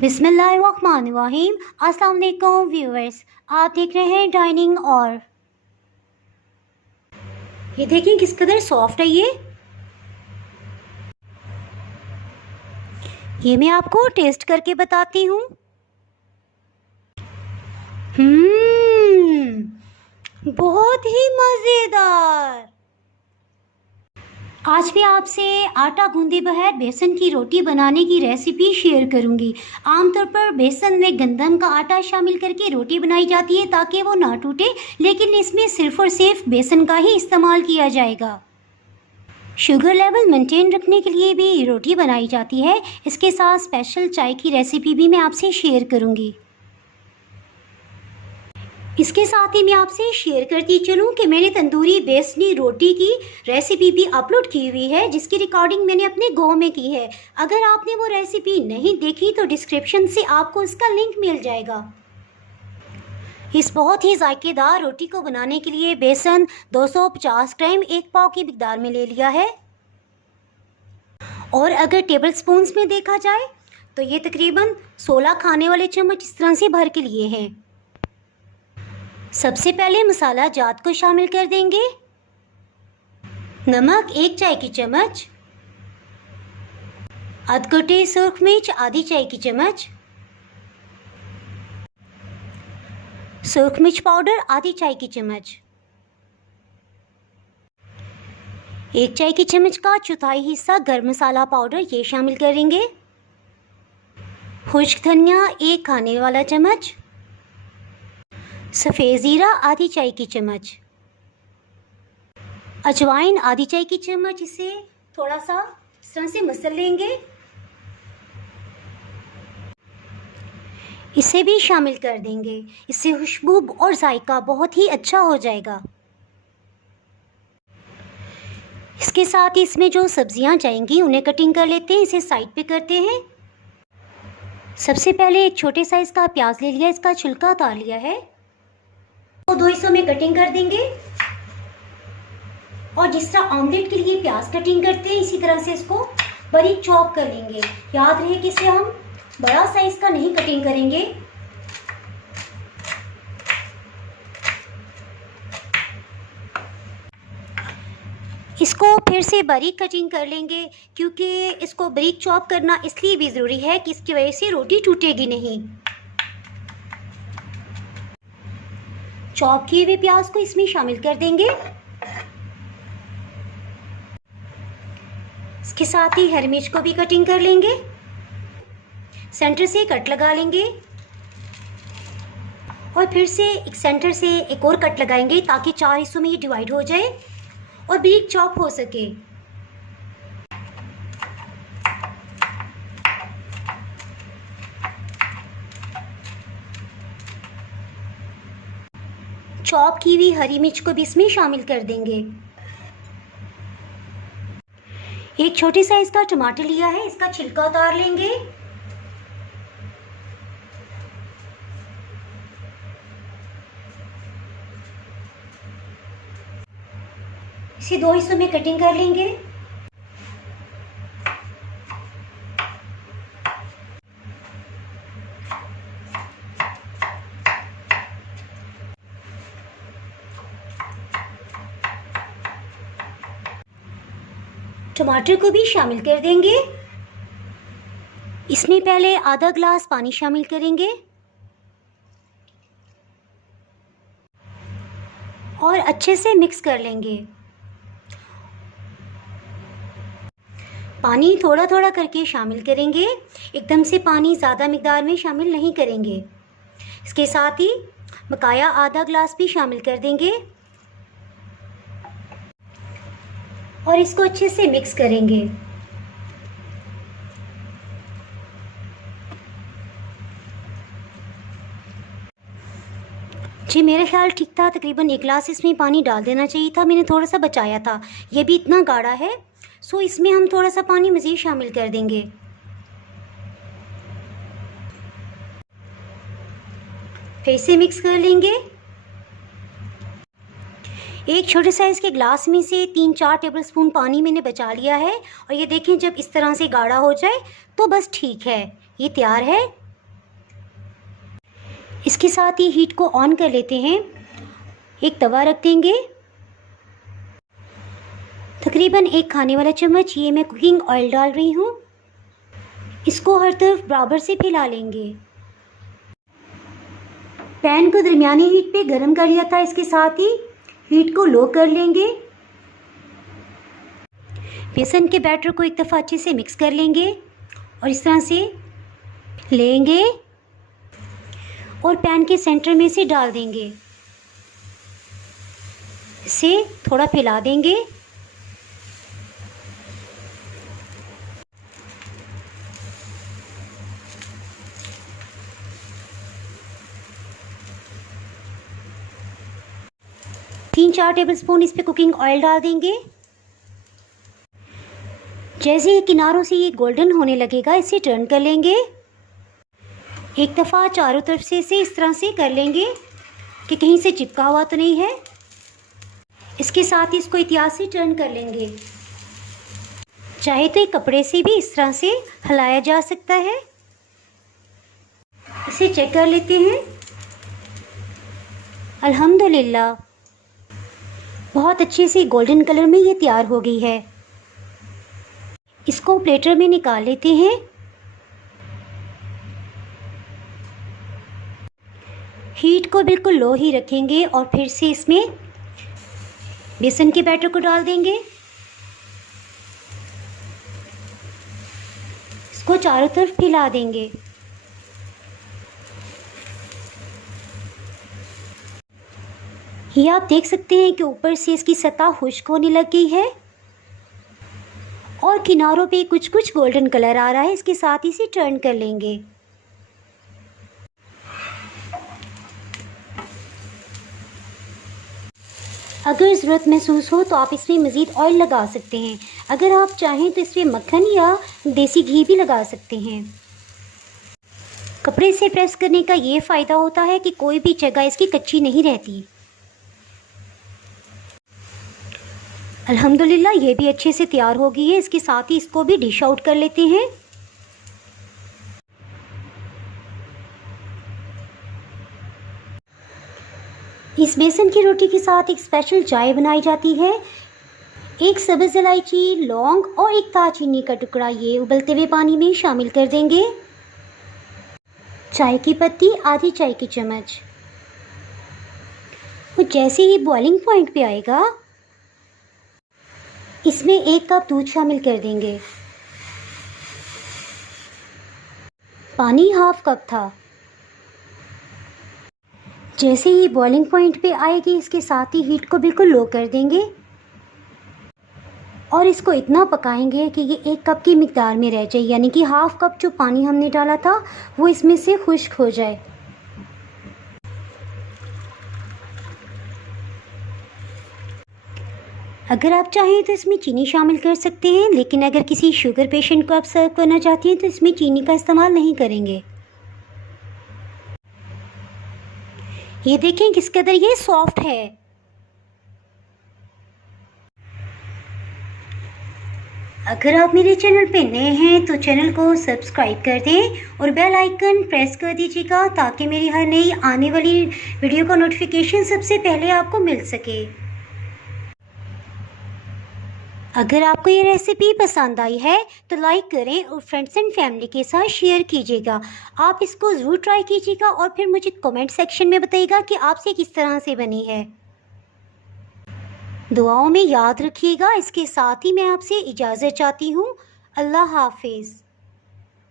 बिस्मिल्लाहिर्रहमानिर्रहीम। अस्सलाम वालेकुम व्यूअर्स, आप देख रहे हैं डाइनिंग। और ये देखिए किस कदर सॉफ्ट है ये मैं आपको टेस्ट करके बताती हूँ। बहुत ही मज़ेदार। आज मैं आपसे आटा गूंदे बगैर बेसन की रोटी बनाने की रेसिपी शेयर करूंगी। आमतौर पर बेसन में गंदम का आटा शामिल करके रोटी बनाई जाती है ताकि वो ना टूटे, लेकिन इसमें सिर्फ और सिर्फ बेसन का ही इस्तेमाल किया जाएगा। शुगर लेवल मेंटेन रखने के लिए भी रोटी बनाई जाती है। इसके साथ स्पेशल चाय की रेसिपी भी मैं आपसे शेयर करूंगी। इसके साथ ही मैं आपसे शेयर करती चलूँ कि मैंने तंदूरी बेसनी रोटी की रेसिपी भी अपलोड की हुई है, जिसकी रिकॉर्डिंग मैंने अपने गांव में की है। अगर आपने वो रेसिपी नहीं देखी तो डिस्क्रिप्शन से आपको इसका लिंक मिल जाएगा। इस बहुत ही जायकेदार रोटी को बनाने के लिए बेसन 250 ग्राम 1 पाव की मिकदार में ले लिया है। और अगर टेबल स्पून्स में देखा जाए तो ये तकरीबन 16 खाने वाले चम्मच इस तरह से भर के लिए हैं। सबसे पहले मसाला जात को शामिल कर देंगे। नमक 1 चाय की चम्मच, अधकुटी सुर्ख मिर्च आधी चाय की चम्मच, सुर्ख मिर्च पाउडर आधी चाय की चम्मच, 1 चाय की चम्मच का चौथाई हिस्सा गरम मसाला पाउडर ये शामिल करेंगे। खुश्क धनिया 1 खाने वाला चम्मच, सफ़ेद ज़ीरा आधी चाय की चम्मच, अजवाइन आधी चाय की चम्मच। इसे थोड़ा सा इस तरह से मसल लेंगे। इसे भी शामिल कर देंगे। इससे खुशबू और जायका बहुत ही अच्छा हो जाएगा। इसके साथ ही इसमें जो सब्जियां जाएंगी उन्हें कटिंग कर लेते हैं। इसे साइड पे करते हैं। सबसे पहले एक छोटे साइज़ का प्याज ले लिया, इसका छिलका उतार लिया है। तो 2 हिस्सों में कटिंग कर देंगे। और जिस तरह ऑमलेट के लिए प्याज कटिंग करते हैं इसी तरह से इसको बारीक चॉप कर लेंगे। याद रहे कि इसे हम बड़ा साइज का नहीं कटिंग करेंगे। इसको फिर से बारीक कटिंग कर लेंगे, क्योंकि इसको बारीक चॉप करना इसलिए भी ज़रूरी है कि इसकी वजह से रोटी टूटेगी नहीं। चॉप किए हुए प्याज को इसमें शामिल कर देंगे। इसके साथ ही हरी मिर्च को भी कटिंग कर लेंगे। सेंटर से कट लगा लेंगे और फिर से एक सेंटर से एक और कट लगाएंगे ताकि 4 हिस्सों में ये डिवाइड हो जाए और बारीक चॉप हो सके। चॉप की हुई हरी मिर्च को भी इसमें शामिल कर देंगे। एक छोटे साइज का टमाटर लिया है, इसका छिलका उतार लेंगे। इसे 2 हिस्सों में कटिंग कर लेंगे। टमाटर को भी शामिल कर देंगे। इसमें पहले आधा ग्लास पानी शामिल करेंगे और अच्छे से मिक्स कर लेंगे। पानी थोड़ा थोड़ा करके शामिल करेंगे, एकदम से पानी ज़्यादा मिकदार में शामिल नहीं करेंगे। इसके साथ ही बकाया आधा ग्लास भी शामिल कर देंगे और इसको अच्छे से मिक्स करेंगे। जी मेरा ख्याल ठीक था, तकरीबन 1 गिलास इसमें पानी डाल देना चाहिए था, मैंने थोड़ा सा बचाया था। ये भी इतना गाढ़ा है, सो इसमें हम थोड़ा सा पानी मज़ीद शामिल कर देंगे। फिर से मिक्स कर लेंगे। एक छोटे साइज़ के ग्लास में से 3-4 टेबलस्पून पानी मैंने बचा लिया है। और ये देखें, जब इस तरह से गाढ़ा हो जाए तो बस ठीक है, ये तैयार है। इसके साथ ही हीट को ऑन कर लेते हैं। एक तवा रख देंगे, तकरीबन 1 खाने वाला चम्मच ये मैं कुकिंग ऑयल डाल रही हूँ। इसको हर तरफ बराबर से फैला लेंगे। पैन को दरमियानी हीट पे गरम कर लिया था, इसके साथ ही हीट को लो कर लेंगे। बेसन के बैटर को एक दफ़ा अच्छे से मिक्स कर लेंगे और इस तरह से लेंगे और पैन के सेंटर में से डाल देंगे। इसे थोड़ा फैला देंगे। तीन 4 टेबलस्पून इस पे कुकिंग ऑयल डाल देंगे। जैसे ही किनारों से ये गोल्डन होने लगेगा इसे टर्न कर लेंगे। एक दफ़ा चारों तरफ से इसे इस तरह से कर लेंगे कि कहीं से चिपका हुआ तो नहीं है। इसके साथ ही इसको एहतियात से टर्न कर लेंगे। चाहे तो एक कपड़े से भी इस तरह से हिलाया जा सकता है। इसे चेक कर लेते हैं। अल्हम्दुलिल्लाह बहुत अच्छे से गोल्डन कलर में ये तैयार हो गई है। इसको प्लेटर में निकाल लेते हैं। हीट को बिल्कुल लो ही रखेंगे और फिर से इसमें बेसन के बैटर को डाल देंगे। इसको चारों तरफ फैला देंगे। ये आप देख सकते हैं कि ऊपर से इसकी सतह खुश्क होने लग गई है और किनारों पे कुछ कुछ गोल्डन कलर आ रहा है। इसके साथ ही इसे टर्न कर लेंगे। अगर ज़रूरत महसूस हो तो आप इसमें मज़ीद ऑयल लगा सकते हैं। अगर आप चाहें तो इसमें मक्खन या देसी घी भी लगा सकते हैं। कपड़े से प्रेस करने का ये फ़ायदा होता है कि कोई भी जगह इसकी कच्ची नहीं रहती। अल्हम्दुलिल्लाह ये भी अच्छे से तैयार हो गई है। इसके साथ ही इसको भी डिश आउट कर लेते हैं। इस बेसन की रोटी के साथ एक स्पेशल चाय बनाई जाती है। एक सब्ज़ इलायची, लौंग और एक दालचीनी का टुकड़ा ये उबलते हुए पानी में शामिल कर देंगे। चाय की पत्ती आधी चाय की चम्मच। और जैसे ही बॉइलिंग पॉइंट पे आएगा इसमें 1 कप दूध शामिल कर देंगे। पानी हाफ कप था। जैसे ही बॉइलिंग पॉइंट पे आएगी इसके साथ ही हीट को बिल्कुल लो कर देंगे और इसको इतना पकाएंगे कि ये 1 कप की मिकदार में रह जाए, यानी कि हाफ कप जो पानी हमने डाला था वो इसमें से खुश्क हो जाए। अगर आप चाहें तो इसमें चीनी शामिल कर सकते हैं, लेकिन अगर किसी शुगर पेशेंट को आप सर्व करना चाहते हैं तो इसमें चीनी का इस्तेमाल नहीं करेंगे। ये देखें किस कदर ये सॉफ्ट है। अगर आप मेरे चैनल पे नए हैं तो चैनल को सब्सक्राइब कर दें और बेल आइकन प्रेस कर दीजिएगा ताकि मेरी हर नई आने वाली वीडियो का नोटिफिकेशन सबसे पहले आपको मिल सके। अगर आपको ये रेसिपी पसंद आई है तो लाइक करें और फ्रेंड्स एंड फैमिली के साथ शेयर कीजिएगा। आप इसको ज़रूर ट्राई कीजिएगा और फिर मुझे कमेंट सेक्शन में बताइएगा कि आपसे किस तरह से बनी है। दुआओं में याद रखिएगा। इसके साथ ही मैं आपसे इजाज़त चाहती हूँ। अल्लाह हाफिज़।